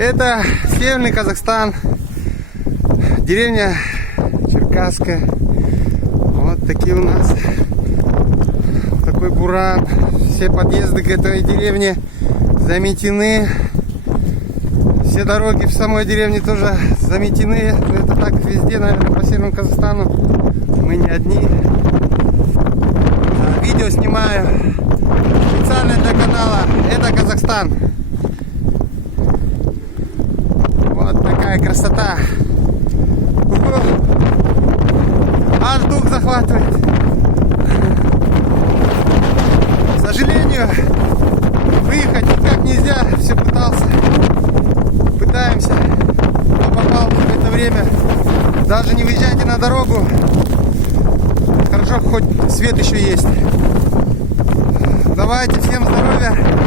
Это Северный Казахстан, деревня Черкасская. Вот такие у нас, такой буран. Все подъезды к этой деревне заметены. Все дороги в самой деревне тоже заметены. Это так везде, наверное, по Северному Казахстану. Мы не одни. Видео снимаю специально для канала «Это Казахстан». Вот такая красота. Аж дух захватывает. К сожалению, выехать никак нельзя. Все пытался. Пытаемся. Но попал в это время. Даже не выезжайте на дорогу. Хорошо, хоть свет еще есть. Давайте, всем здоровья.